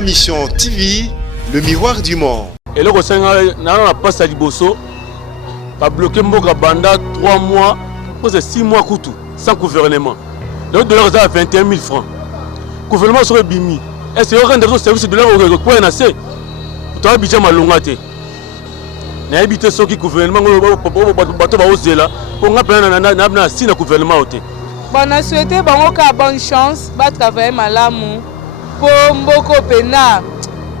Mission TV, le miroir du monde. Et là, on a passé à Liboso, on a bloqué Mboka Banda 3 mois, c'est 6 mois Koutou, sans gouvernement. Le dollar est à 21 000 francs. Le gouvernement serait bimi. Et c'est un des services de l'heure au point assez. Tu as habité ma longueur. On a habité ce qui gouvernement, on a appelé le gouvernement. On a souhaité bonne chance, de travailler malamu pour Mboko Pena.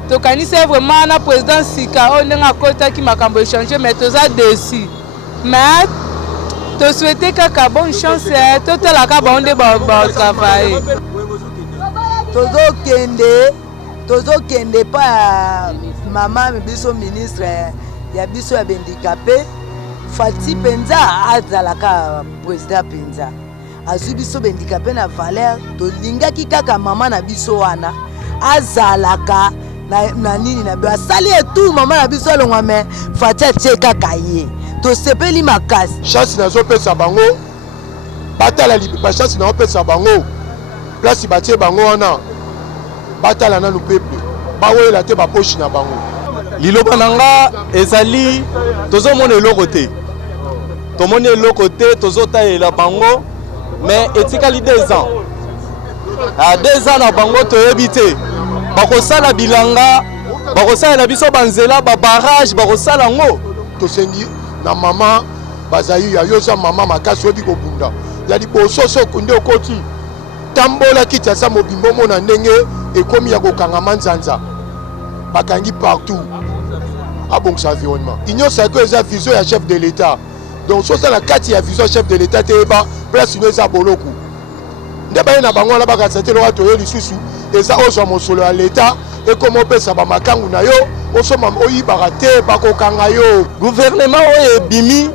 Donc, c'est vraiment un président Sika, on a côté qui m'a changé, mais tu as déçu. Mais tu souhaitais que bonne chance, tu as la bonne de travail. Tozo kende pas maman biso ministre ya biso ya handicapé Fati Penza azalaka président Penza azu biso handicapé na valeur to lingaki kaka maman na biso wana azalaka na nini na ba sali tout maman na biso longwa me Fati atie kaka ye to sepeli makasi chance na zo pesa bango batala liba chance na pesa bango place batie bango wana batala na le peuple bawe la te ba poche na bango liloba nanga ezali tozo mona eloko te tomoni eloko te tozo talela bango mais etikali 2 ans à 2 ans na bango toyebi te bakosala bilanga bakosala biso banzela ba barrage bakosala ngo tosengi na mama bazayi ya yoza mama makasi obi ko bunda ya libososo kunde okoti tambola kita sa mobimbo mona ndenge ekomi ya kokanga manzanza bakangi partout bon sa environnement union sacrée eza vision ya chef de l'état donc so ça la kati ya vision chef de l'état te ba place une eza boloku nde ba na bango la ba kasate lo to yo lisusu eza ozo mosolo ya l'état et comment pesa ba makangu na yo osoma oyibaka te bakokanga yo gouvernement oyo bimi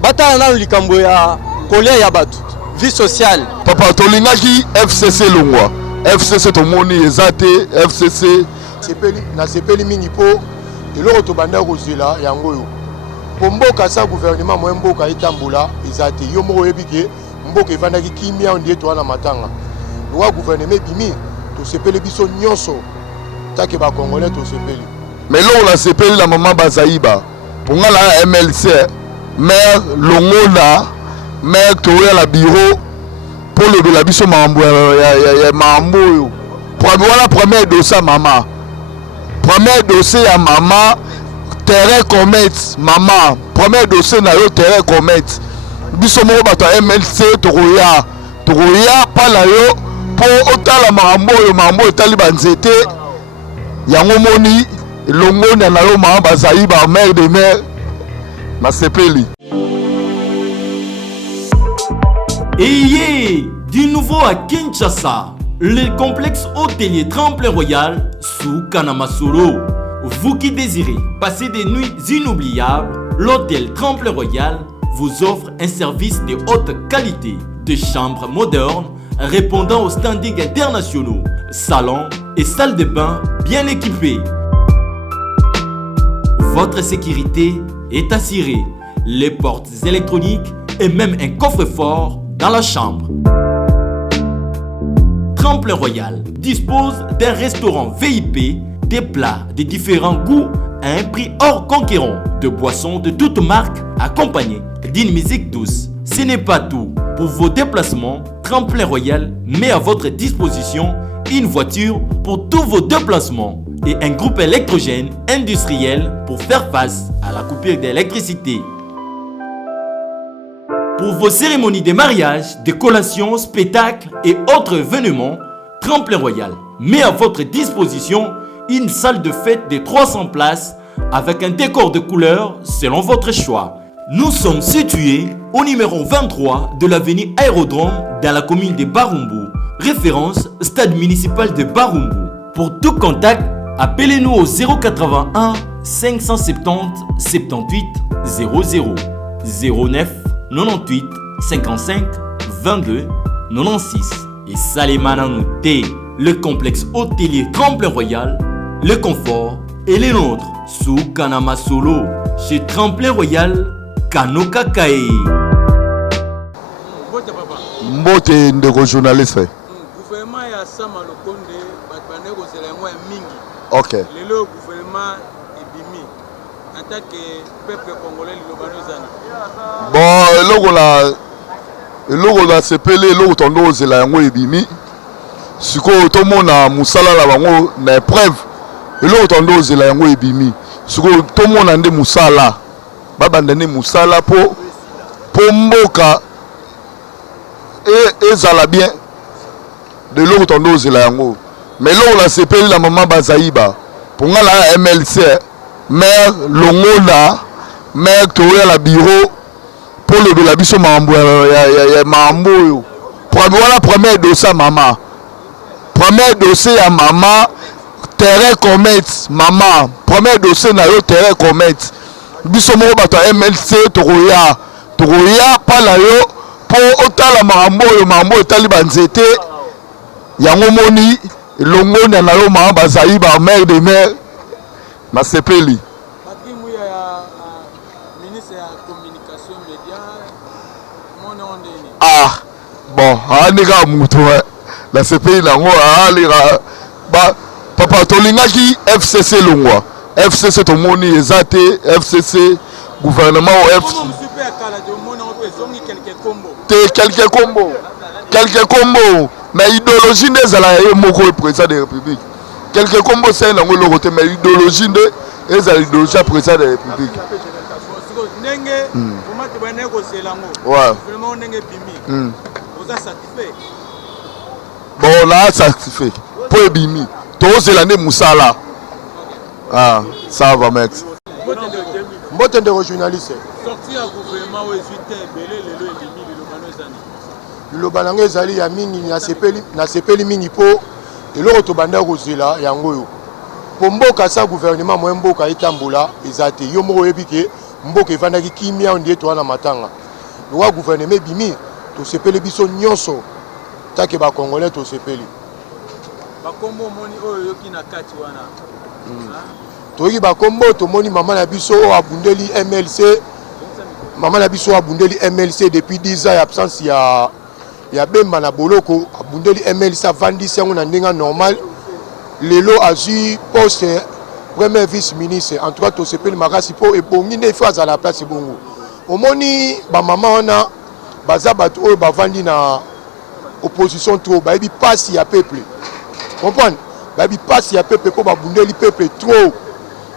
batala na likambo ya kolia ya batu vie sociale papa tolingaki FCC longwa FCC tomoni ezate FCC sepeli mingi po eloko tobanda kozela yango yo po mboka sa gouvernement moye mboka etambola ezate yo moko oyebi ke mboka evandaki kimia ondie to wana matanga lowa gouvernement ebimi tosepeli biso nyonso take bakongolais tosepeli mais eloko nasepeli na mama bazayiba mponga na MLC maire Longona maire toya la bureau pour le la biso mambo ya mambo yo voilà premier dossier maman premier dossier ya maman terrain commet maman premier dossier na yo terrain commet biso moko bato MLC tokoya pa na yo po otala mambo etali banzete yango moni Longona na yo mama bazayi ba mère de mère na sepeli. Ayez du nouveau à Kinshasa, le complexe hôtelier Tremplin Royal sous Kanamasolo. Vous qui désirez passer des nuits inoubliables, l'hôtel Tremplin Royal vous offre un service de haute qualité, de chambres modernes répondant aux standings internationaux, salons et salles de bain bien équipées. Votre sécurité est assurée, les portes électroniques et même un coffre-fort dans la chambre. Tremplin Royal dispose d'un restaurant VIP, des plats de différents goûts à un prix hors conquérant, de boissons de toutes marques accompagnées d'une musique douce. Ce n'est pas tout. Pour vos déplacements, Tremplin Royal met à votre disposition une voiture pour tous vos déplacements et un groupe électrogène industriel pour faire face à la coupure d'électricité. Pour vos cérémonies de mariage, de collations, spectacles et autres événements, Tremplin Royal met à votre disposition une salle de fête de 300 places avec un décor de couleurs selon votre choix. Nous sommes situés au numéro 23 de l'avenue Aérodrome dans la commune de Barumbu, référence stade municipal de Barumbu. Pour tout contact, appelez-nous au 081 570 78 00 09 98 55 22 96 et Salimana Nouté, le complexe hôtelier Tremplin Royal, le confort et les nôtres sous Kanamasolo chez Tremplin Royal Kanoka Kae. Mbote ndeko journaliste. Gouvernement ya Sama Lokonde batbane ko zela ngwa mingi Ok. Le gouvernement est bimi. En tant que peuple congolais, bon, eloko na sepele eloko tondo ozela yango ebimi. Sikoyo tomona musala na bango na épreuve. Eloko tondo ozela yango ebimi. Sikoyo tomona nde musala. Babanda nde musala po mboka ezala bien. De l'autre tondo ozela yango. Mais l'autre la sepeli la maman Bazaïba. Pour nga la MLC, maire Longona, maire Toya la bureau pour le la biso mambo ya mambo yo. Voilà premier dossier maman. Premier dossier ya maman terrain commet maman. Premier dossier na yo terrain commet. Biso mo bato MLC Toya pas la yo pour otala mambo etali banzete. Yango moni Longona na yo ma Bazaïba maire de maire na sepeli. Ah bon, anika mutu la sepeli nango alira ba papa tolingaki FCC Longwa. FCC to moni ezate FCC gouvernement au FC. Quelques combos. Mais idéologie des alliés moko président de la République. Quelques combos c'est dans le côté mais idéologie des idéologie président de la République. Ouais. Bon là satisfait. Pour bimi. Tous les années Moussala. Ah, ça va mettre. Mbote de journaliste. Sorti à gouvernement ou éviter belé le le balangue ezali ya mingi na sepeli mingi po eloko tobanda kozela yango yo po mboka sa gouvernement mo mboka etambola ezate yo moko yebike mboka evandaki kimia ndiye to wana matanga loi gouvernement bimi to sepeli biso nyonso take ba congolais to sepeli ba kombo moni oyo yoki na kati wana toyi ba kombo to moni mama na biso o abundeli MLC mama na biso abundeli MLC depuis 10 ans absence ya bemba na boloko abundeli MLC avandisi yango na ndenga normal lelo azui poste premier vice ministre en tout cas to sepeli makasi po ebongi nde faut à la place bongo omoni ba mama wana baza bato oyo bavandi na opposition trop bayebi pasi ya peuple comprendre bayebi pasi ya peuple po babundeli peuple trop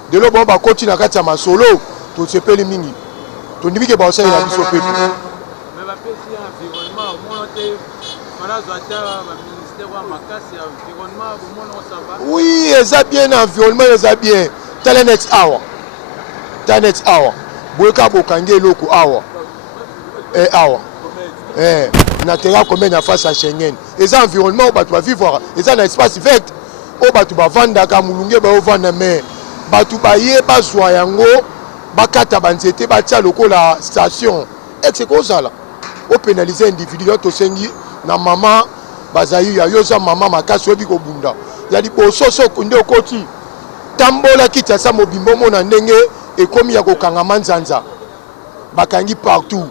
de lo bon bakoti na kati ya masolo to sepeli mingi to ndibike ba osali na biso peuple. Oui, eza bien environnement, eza bien. Telenet awa. Telenet awa. Boka bokange loko awa. Awa. Na terrain commun na face à Schengen. Eza environnement ba tu vas vivre. Eza na espace vert. O ba tu ba vanda ka mulunge ba ovanda mais ba tu ba ye ba zwa yango bakata banzete ba tia lokola station. C'est quoi ça là? O pénaliser individu to sengi na mama bazayu ya yoza mama makasi obi ko bunda ya di bososo kunde okoti tambola kita sa mobimbo mona ndenge ekomi ya kokanga manzanza bakangi partout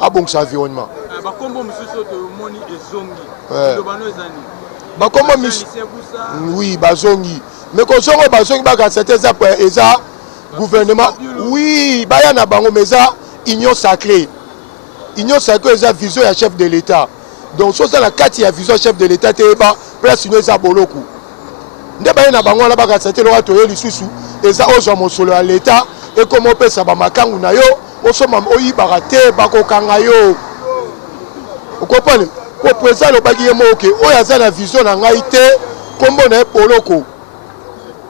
abongsa environnement bakombo mususu to moni ezongi lobano ezani bakombo mis oui bazongi mais ko zongo bazongi baka c'était ça eza gouvernement oui baya na bango meza union sacrée eza vision ya chef de l'état donc so ça la kati ya vision chef de l'état te ba place union eza boloko nde baya na bango na baka c'était lo to yeli susu eza ozo mosolo ya l'état et comme pesa ba makangu na yo osoma oyibaka te bakokanga yo okopane ko président lo baki yemo oke oyo aza na vision na ngai te kombo na boloko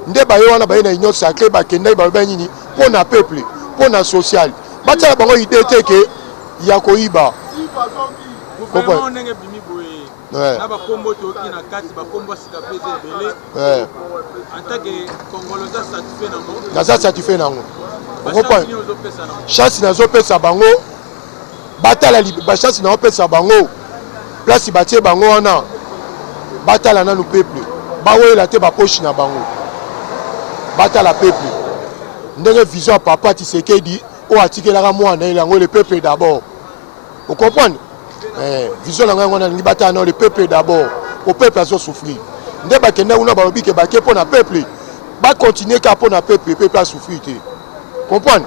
nde bayo wana baye na union sacrée bakenda ba nini pour na peuple pour na social batala bango idée te ke ya koiba gouvernement ndenge bimi boye na bakombo toki na kati bakombo sika pese belé en tant que congolais satisfait nango naza satisfait nango okopane chance nazo pesa bango batala ba chance na pesa bango place batie bango wana batala na no peuple bawoyela te ba poche na bango batala peuple ndenge vision papa Tshisekedi o atikelaka mwana yango le peuple d'abord. Vous comprenez? Vision na ngai ngona ngi batana le peuple d'abord. Au peuple azo souffrir. nde bakenda kuna balobi ke bake mpo na peuple bacontinue ka mpo na peuple peuple asouffrir te comprendre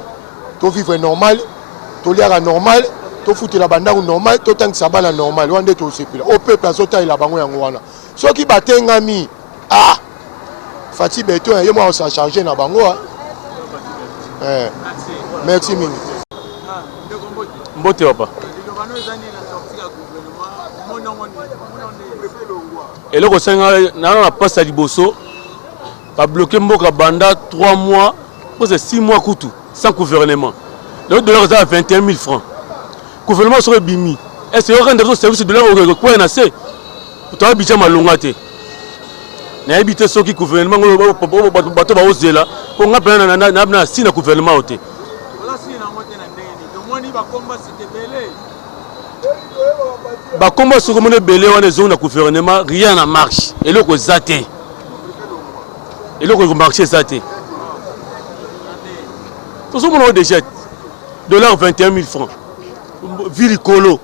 tovivre normal toliaka normal tofutela bandako normal totangisa bana normal wana nde tosepela o peuple azotalela bango yango wana soki batengami Fati Beto ye moi on s'en charger na bango merci mingi mbote papa eloko senga nano na passe à liboso ba bloqué mboka banda 3 mois c'est 6 mois kutu sans gouvernement le dollar à 21 000 francs gouvernement sur bimi est-ce que rendre service de l'euro quoi na c'est to abidja malonga te na habité soki gouvernement bato ba ozela ko ngapela na sina gouvernement te ba combat sur mon belé on zone na gouvernement rien na marche et le ko zaté et le ko marché zaté tout ce monde déjà dollar 21 000 francs ville colo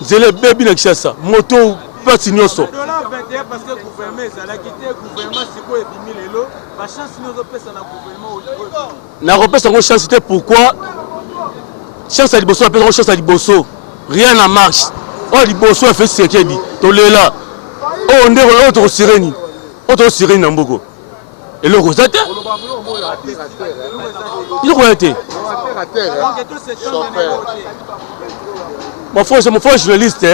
zele baby na kishasa moto pas signoso dollar 21 parce que gouvernement ezala quitté gouvernement siko ebimi lelo ba chance nous pesa na gouvernement na repesa ngo chance te pourquoi chance à liboso appelle chance à liboso rien na marche oh liboso fait ce qu'il dit tolela oh ndeko autre sireni na mboko et le rosate il quoi était mon frère journaliste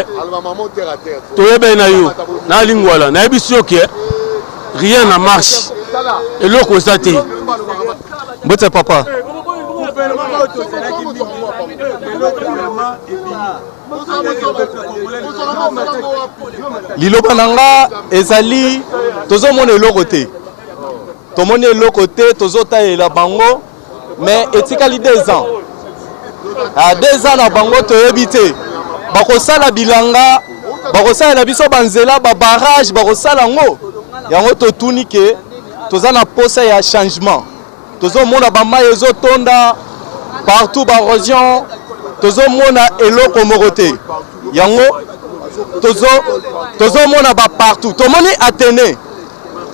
to yebe na yo na lingwala na ebisio ke rien na marche et le rosate mbote papa liloba nanga ezali tozomona eloko te tomoni eloko te tozotalela bango mais etikali 2 ans 2 ans na bango toyebi te bakosala bilanga bakosalela biso banzela babarrage bakosala yango totuni ke toza na posa ya changement tozomona bamai ezotonda partout barosion tozomona eloko moko te yango tozomona partout tomoni Athénée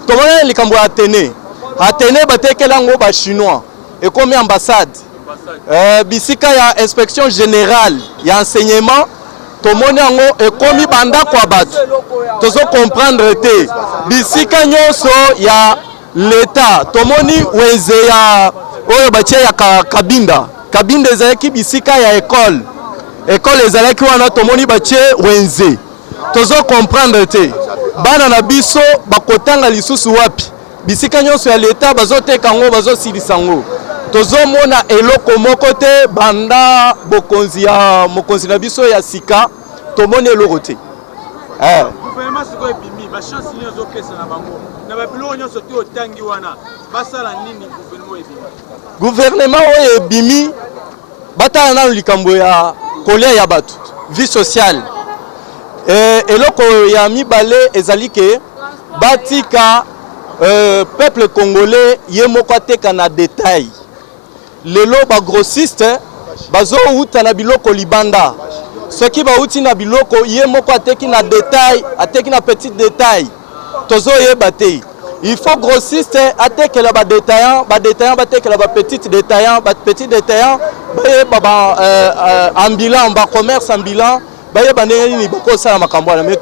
tomoni likambo ya Athénée batekela yango ba chinois ekomi ambassade bisika ya inspection générale ya enseignement tomoni yango ekomi bandako ya bato tozo comprendre te bisika nyonso ya l'état tomoni wenze ya oyo batie ya kabinda ezalaki bisika ya école ezalaki wana tomoni batie wenze tozo comprendre te bana na biso bakotanga lisusu wapi bisika nyonso ya l'état bazoteka ngo bazosilisa ngo tozomona eloko moko te banda mokonzi na biso ya sika tomoni eloko te gouvernement siko ebimi ba chance ni ezopesa na bango na ba biloko nyonso te otangi wana basala nini gouvernement oyo ebimi batala nano likambo ya kolia ya bato vie sociale eloko ya mibale ezali ke batika peuple congolais ye moko ateka na détail lelo bagrossiste bazouta na biloko libanda soki bauti na biloko ye moko ateki na détail ateki na petit détail tozoyeba te il faut grossiste atekela badétaillant batekela petit détaillant bayeba ambulant bacommerce ambulant bayeba ndenge nini bakosala makambo wana mais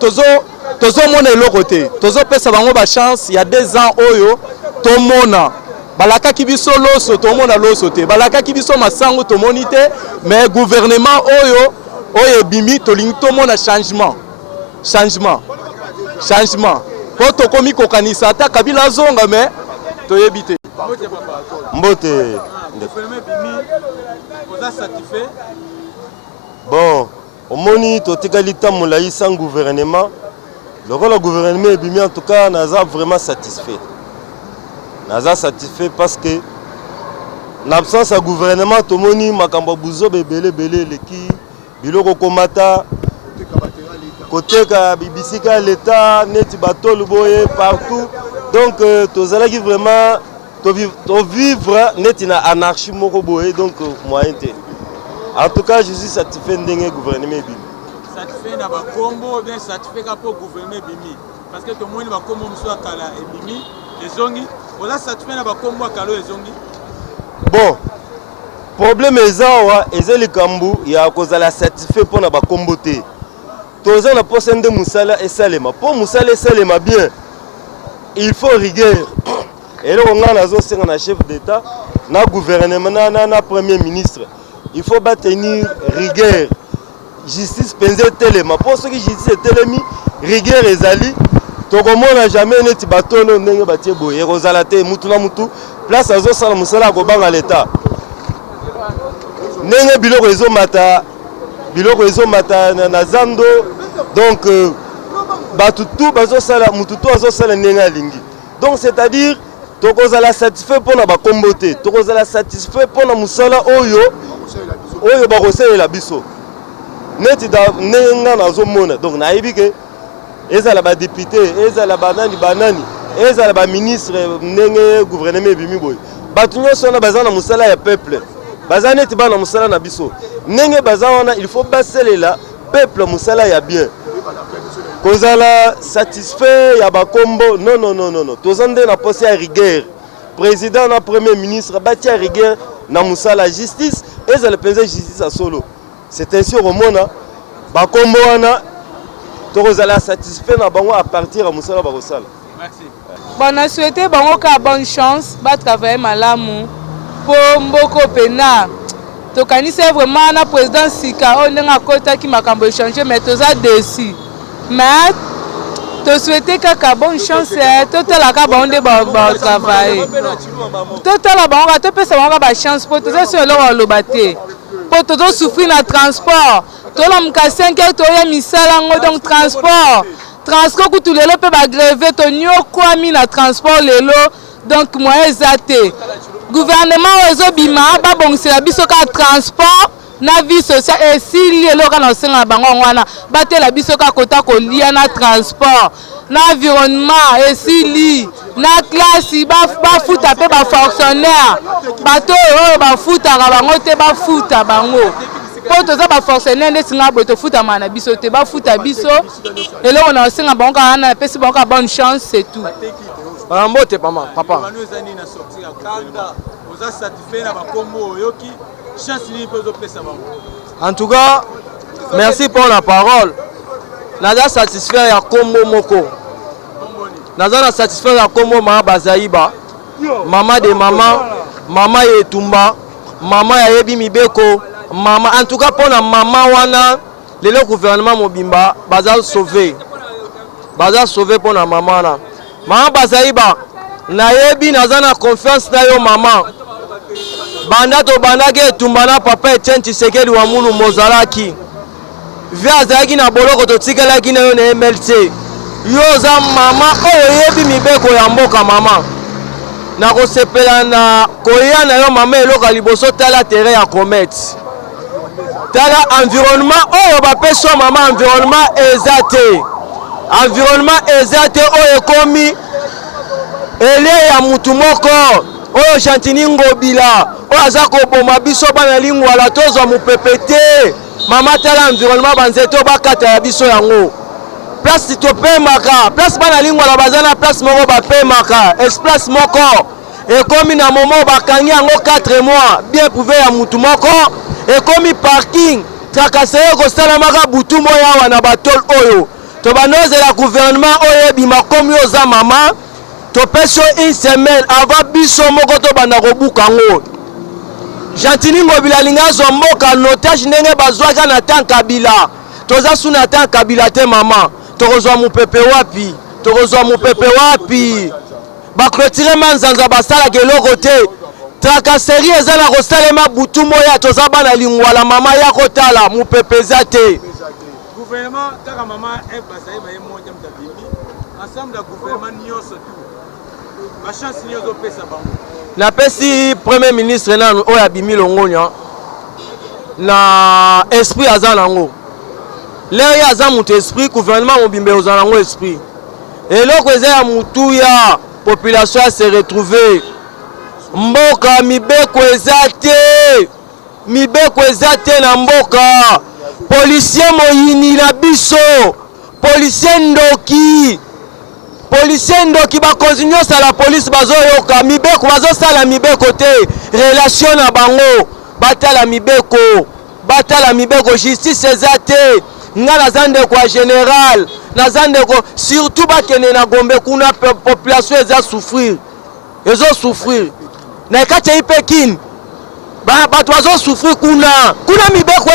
tozomona eloko te tozopesa bango bachance ya 2 ans oyo tomona balakaki biso loso tomona loso te balakaki biso masango tomoni te mais gouvernement oyo ebimi tolingi tomona changement po tokomi kokanisa ata kabila zonga mais toyebi te mbote bon omoni totikali ta molai sans gouvernement le gouvernement ebimi en tout cas naza vraiment satisfait parce que l'absence à gouvernement tomoni makambo buzo bebele leki biloko komata côté ka bibisika l'état neti batolu boye partout donc tozalaki vraiment to vivre neti na anarchie moko boye donc moyen te en tout cas je suis satisfait ndenge gouvernement bimi satisfait na ba kombo bien satisfait ka po gouvernement bimi parce que tout le monde va comme soit kala et mimi et zongi on a satisfait na ba comme kalo et zongi. Bon, problème ezawa ezeli kambu ya kozala satisfait pour na ba kombote. Toza na posende musala esalema. Pour musala esalema bien, il faut rigueur. Et là on a nazo senga na chef d'état, na gouvernement na premier ministre. Il faut pas tenir rigueur. Justice penze telema. Pour ceux qui justice telemi, rigueur ezali. Tokomona jamais neti batono ndenge batie boye kozala te mutu na mutu. Place azo sala musala ko banga l'état. Ndenge biloko ezo mata na zando donc batutu bazo sala mututu azo sala ndenge alingi. Donc c'est-à-dire tokozala satisfait pour na ba kombote, tokozala satisfait pour na musala oyo ba kosalela biso. Neti da ndenge nazo mona. Donc nayibi ke ezala ba député, ezala banani, ezala ba ministre ndenge gouvernement bimi boy. Batu nyonso na bazana musala ya peuple. Bazane ti bana musala na biso. Ndenge bazana il faut baselela peuple musala ya bien. Kozala satisfait ya ba kombo non. Tozande na poste ya rigueur. Président na premier ministre bati ya rigueur na musala justice ezala penza justice a solo. C'est ainsi au mona ba kombo wana tozala satisfait na bango à partir à musala ba kosala. Merci. Bon, on a souhaité bonne chance, ba travailler malamu pour mboko pena. To kanisa vraiment na président Sika on nga kota ki makambo changer mais toza déçu. Mais to souhaiter kaka bonne chance to la ka bonde ba travailler. To la bango to pesa bango ba chance pour toza sur le lobate. Pour to souffrir na transport. To la mka 5 heures to ya misala ngo donc transport kutu lelo pe ba greve to nyoko ami na transport lelo donc moyen ezate gouvernement ezo bima ba bongsela biso ka transport na vie sociale esili lelo kana senga bango wana batela biso ka kota ko lia na transport na environnement esili na classe ba futa pe ba fonctionnaire bato oyo ba futa bango te ba futa bango. Pour tous les fonctionnaires, les singles to futa mana biso te ba futa biso et là on a aussi un bon cas na pesi bon cas bonne chance c'est tout. Mbote papa. En tout cas, merci pour la parole. Naza satisfait ya kombo moko. Naza satisfait ya kombo ma Bazayiba. Maman de maman Yetumba, maman ya Yebi Mibeko. Maman, en tout cas pour la maman wana le gouvernement mobimba baza sauver pour la maman là. Maman Bazayiba na yebi nazana confiance na yo maman. Banda to bandage tumbana papa Etienne Tshisekedi wa mulu mozalaki. Via zaki na boloko to tikalaki na yo na MLC. Yo za maman o yebi mibeko ya mboka maman. Na ko sepela na koya na yo maman eloka liboso tala terrain ya comète. Tala environnement oyo bapeso mama environnement ezate oyo komi ele ya mutu moko oyo Chantini Ngobila oyo aza koboma biso bana lingwala tozwa mupepete mama tala environnement banzeto bakata ya biso yango place topemaka place bana lingwala bazana place moko bapemaka espace moko ekomi na momo bakangi yango 4 mois bien prouvé ya mutu moko ekomi parking tracasser ko salamaka butu moya wana batol oyo to banoze la gouvernement oyo bima komi oza mama to peso une semaine avant biso moko to banda ko bukango Chantini Ngobila linga zo mboka notage ndenge bazwaka na tan Kabila toza suna tan Kabila te mama to kozwa mupepe wapi ba clôturer manzanza basala keloko te tracasserie ezala kosalema butu moya toza bana lingwala mama ya kotala mupepeza te gouvernement kaka mama Bazayiba ye monja mtabimi ensemble la gouvernement nyonso tout ba chance nyozo pesa bango na pesi premier ministre nanu oya bimi longonya na esprit azanango leo ya za mutu esprit gouvernement mobimbe ozanango esprit eloko eza ya mutu ya population se retrouver mboka mibeko eza te na mboka policier moyini na biso policier ndoki policier ndoki bakonzi nyonso la police bazoyoka mibeko bazosala mibeko te relation na bango batala mibeko justice eza te nga naza ndeko ya général naza ndeko surtout bakende na Gombe kuna population eza souffrir na kati ya Pekin bato bazosouffrir kuna mibeko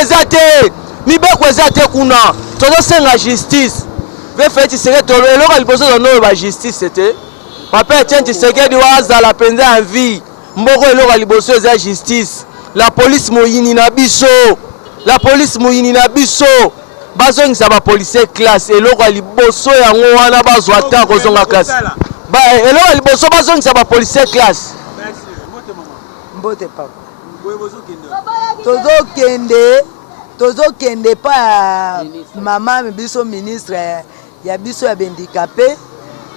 eza te kuna tozosenga justice vefeti seke tolo eloko liboso tonoyo ba justice te papa Etienne Tshisekedi wazala penza ya vie mboko eloko liboso eza justice la police moyini na biso bazongisa ba policier classe eloko liboso yango wana bazwa ta kozonga classe eloko liboso bazongisa ba policier classe mbote papa tozokende pa mama biso ministre ya biso ya bendikape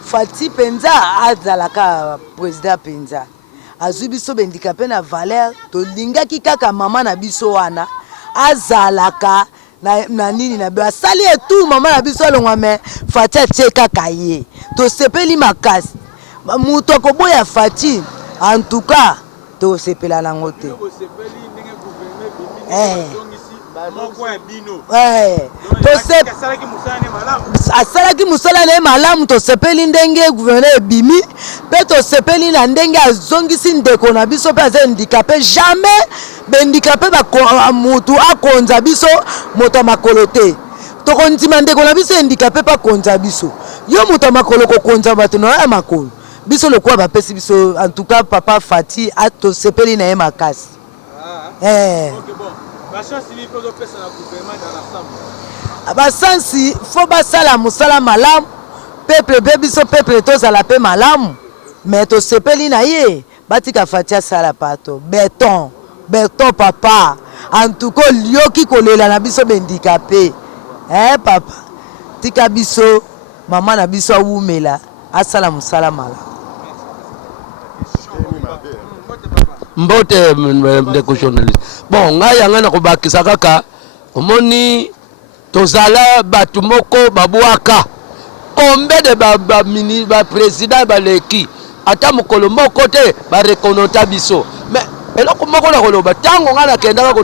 Fati penza azalaka président penza azwi biso bendikape na valeur tolingaki kaka mama na biso wana azalaka na nini na be asali etu mama na biso alongwa me Fati atie kaka ye tosepeli makasi mutu akoboya Fati en tout cas tosepela nango te asalaki musala na ye malamu tosepeli ndenge gouverneur ebimi mpe tosepeli na ndenge azongisi ndeko na biso mpe aza handicapé jamais bandicapé mutu akonza biso moto ya makolo te tokondima ndeko na biso handicapé mpe akonza biso yo moto ya makolo kokonza bato na ya makolo biso lokola bapesi biso en tout cas papa Fati tosepeli na ye makasi basansi fo basala musala malamu peuple be biso peuple tozala pe malamu mais tosepeli na ye batika Fati asala pato beton papa en tout cas lioki kolela na biso bendikape papa tika biso mama na biso awumela asala musala malamu mbote ndeko journaliste bon ngai yanga na kobakisa kaka omoni tozala batu moko babwaka kombe de ba président baleki ata mokolo moko te ba rekonota biso mais eloko moko na koloba tango nga nakendaka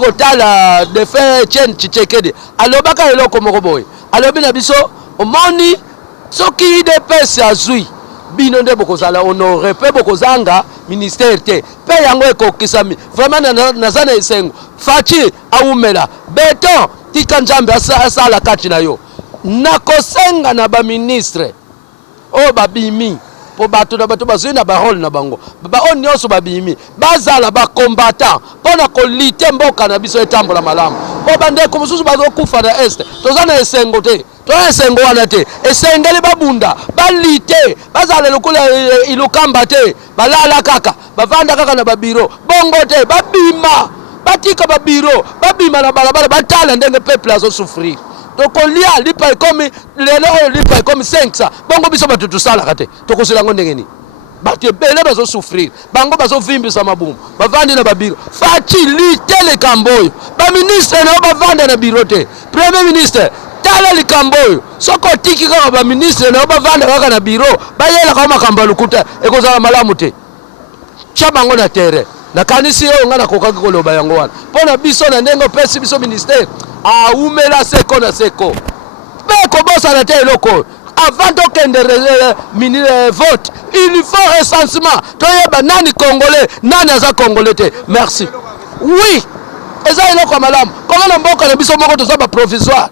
kotala de faire Etienne Tshisekedi alobaka eloko moko boye alobi na biso omoni soki IDPS azwi bino nde bokozala honore pe bokozanga ministère te pe yango ekokisami vraiment naza na esengo Fati awumela beton tika nzambe asala kati na yo nakosenga na baministre oyo babimi po bato na bato bazwi na barole na bango baoyo nyonso babimi bazala bakombatant mpona kolite mboka na biso etambola malamu po bandeko mosusu bazokufa na este toza na esengo te toza esengo wana te esengeli babunda balite bazala lokola ilukamba te balala kaka bavanda kaka na babiro bongo te babima batika babiro babima na balabala batala ndenge peuple azosouffrir tokolia lipa ekomi lelo oyo lipa ekomi 500 bongo biso bato tosalaka te tokosela ngo ndenge nini bato ebele bazosouffrir bango bazovimbisa mabumu bavandi na babiro Fati lite likambo oyo baministre nao bavanda na biro te premier ministre tala likambo oyo soko otiki kaka baministre nao bavanda kaka na biro bayelaka makambo ya lokuta ekozala malamu te tya bango na terrain nakanisi oyo nga nakokaki koloba yango wana mpona biso na ndenge opesi biso ministère awumela seko na seko mpe kobosana te eloko avant tokende vote il faut recensement toyeba nani congolais nani aza congolais te merci oui eza eloko ya malamu konga na mboka na biso moko toza baprovisoire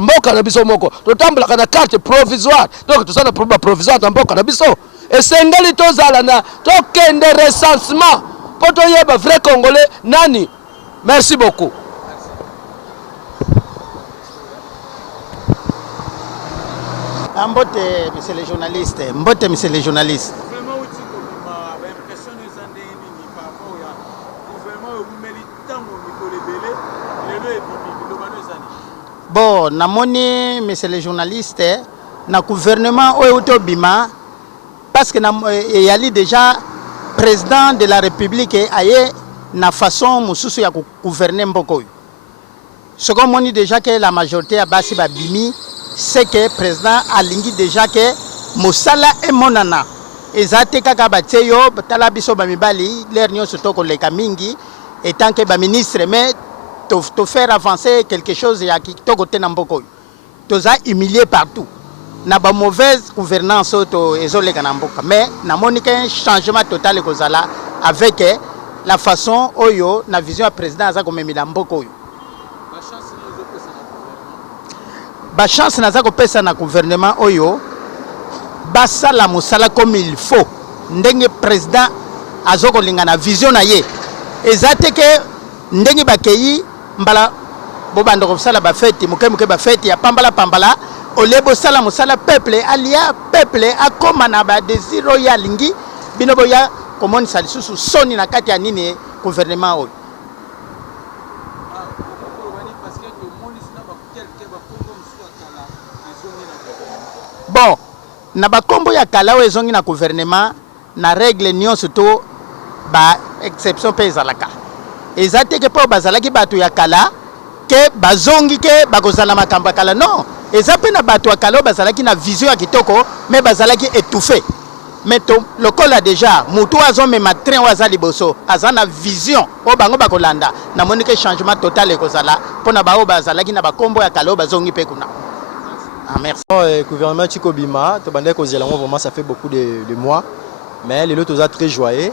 mboka na biso moko totambolaka na carte provisoire donc toza na baprovisoire na mboka na biso esengeli tozala na tokende recensement mpo toyeba vrai congolais nani merci beaucoup. Mbote, monsieur le journaliste. Mbote, monsieur le journaliste. Bon, namoni, monsieur le journaliste, na gouvernement oyo bima parce que il y a déjà président de la République aye na façon mususu ya gouverner mboko. Ce qu'on moni déjà que la majorité a basi babimi c'est que le président a lingi déjà que Moussala et Monana. Ezate kaka bateyo tala biso bamibali l'air nyonso to koleka mingi et tant que ba ministre mais to faire avancer quelque chose ya to côté na mboko toza humilié partout na ba mauvaise gouvernance to ezoleka na mboka mais na monika un changement total kozala avec la façon oyo na vision ya président aza komemila mboko oyo ba chance naza kopesa na gouvernement oyo basala mosala comme il faut ndenge président azokolinga na vision na ye ezate ke ndenge bakei mbala bobanda kosala bafeti moke bafeti ya pambala olebo sala mosala peuple alia peuple akoma na ba désir ya lingi bino boya komonisa lisusu soni na kati ya nini gouvernement oyo. Bon na bakombo ya kala oyo ezongi na gouvernement na règle nyonso to ba exception pe ezalaka ezate ke po bazalaki bato ya kala ke bazongi ke bakozala makambo ya kala non eza pe na bato ya kala bazalaki na vision ya kitoko mais bazalaki étouffé mais to lokola déjà mutu azomema train oyo aza liboso aza na vision oyo bango bakolanda namoni ke changement total ekozala mpona bao bazalaki na bakombo ya kala oyo bazongi pe kuna. Ah, merci. Gouvernement Chikobima, vraiment ça fait beaucoup de mois, mais les autres sont très joyeux.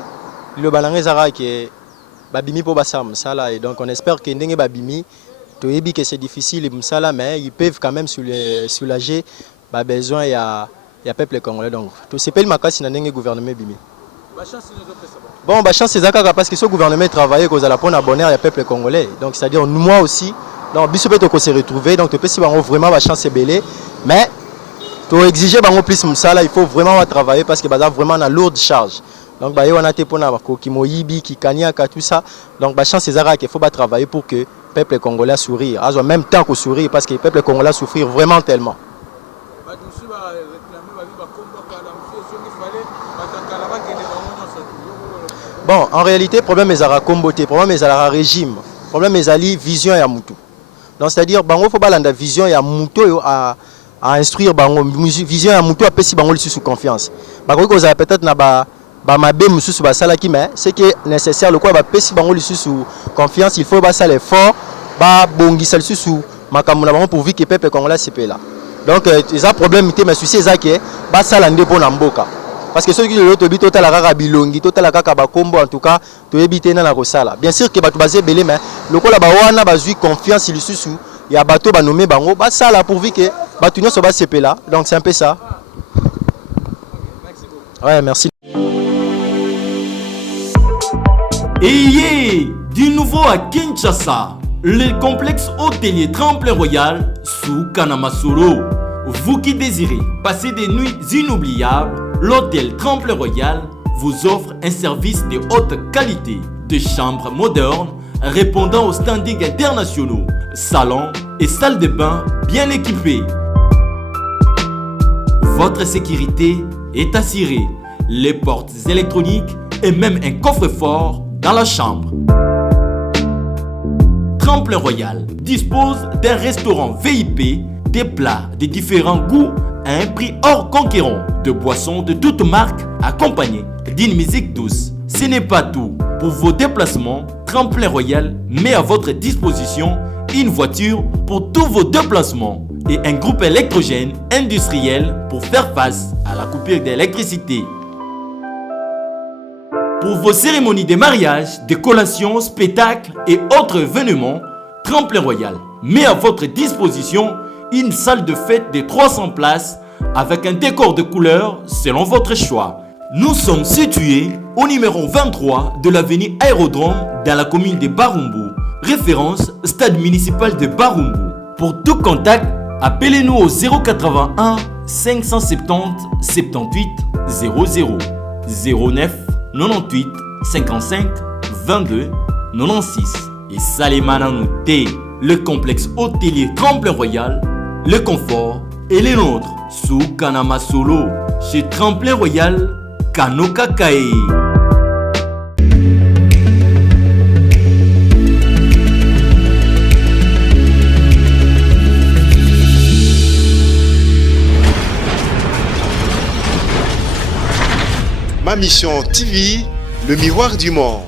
Le balangé Zara qui est babimi pour basam sala et donc on espère que ndenge babimi, toyebi que c'est difficile msala mais ils peuvent quand même soulager les besoins ya peuple congolais donc tout c'est pas le makasi na ndenge gouvernement bimi. Bon bah chance c'est ça parce que ce gouvernement travaille cause à la bonne bonheur ya peuple congolais donc c'est-à-dire moi aussi. Donc, biso peut se retrouver, donc tu peux si vraiment la chance est belle, mais pour exiger plus il faut vraiment travailler parce que bah vraiment une lourde charge. Donc bah on a été pour na qui moyibi, qui kaniaka tout ça. Donc bah chance c'est ça qu'il faut travailler pour que le peuple congolais sourire, en même temps que sourire parce que le peuple congolais souffrir vraiment tellement. Bon, en réalité, le problème est à la comboté, le problème est à la régime, le problème est à la vision et à Moutou. Donc c'est-à-dire bango faut balanda vision ya muto à instruire bango vision ya muto a pesi bango sous confiance. Bango ko za peut-être na ba mabe mususu ba sala ki mais c'est que nécessaire le quoi ba pesi bango sous confiance il faut ba sala fort ba bongisa sous makambo na bango pour vivre que peuple congolais c'est là. Donc ils a problèmeité mais souci ça que ba sala ndé na mboka. Parce que ceux qui le tobi total kaka bilongi total kaka ba kombo en tout cas to ebité na kosala. Bien sûr que ba to basé belé mais le ko la ba wana bazui confiance il susu ya bato ba nommer bango ba sala pourvu que ba tunyo so ba CP là. Donc c'est un peu ça. Ouais, merci. Et du nouveau à Kinshasa, le complexe hôtelier Tremplin Royal sous Kanamasoro. Vous qui désirez passer des nuits inoubliables, l'hôtel Tremplin Royal vous offre un service de haute qualité, de chambres modernes répondant aux standings internationaux, salons et salles de bain bien équipées. Votre sécurité est assurée, les portes électroniques et même un coffre-fort dans la chambre. Tremplin Royal dispose d'un restaurant VIP, des plats de différents goûts à un prix hors conquérant, de boissons de toutes marques accompagnées d'une musique douce. Ce n'est pas tout. Pour vos déplacements, Tremplin Royal met à votre disposition une voiture pour tous vos déplacements et un groupe électrogène industriel pour faire face à la coupure d'électricité. Pour vos cérémonies de mariage, de collations, spectacles et autres événements, Tremplin Royal met à votre disposition une salle de fête de 300 places avec un décor de couleurs selon votre choix. Nous sommes situés au numéro 23 de l'avenue Aérodrome dans la commune de Barumbu. Référence stade municipal de Barumbu. Pour tout contact, appelez-nous au 081 570 78 00 09 98 55 22 96 et Salimana Nouté. Le complexe hôtelier Tremplin Royal, le confort et les nôtres sous Kanamasolo chez Tremplin Royal Kanoka Kae. Ma Mission TV, le miroir du monde.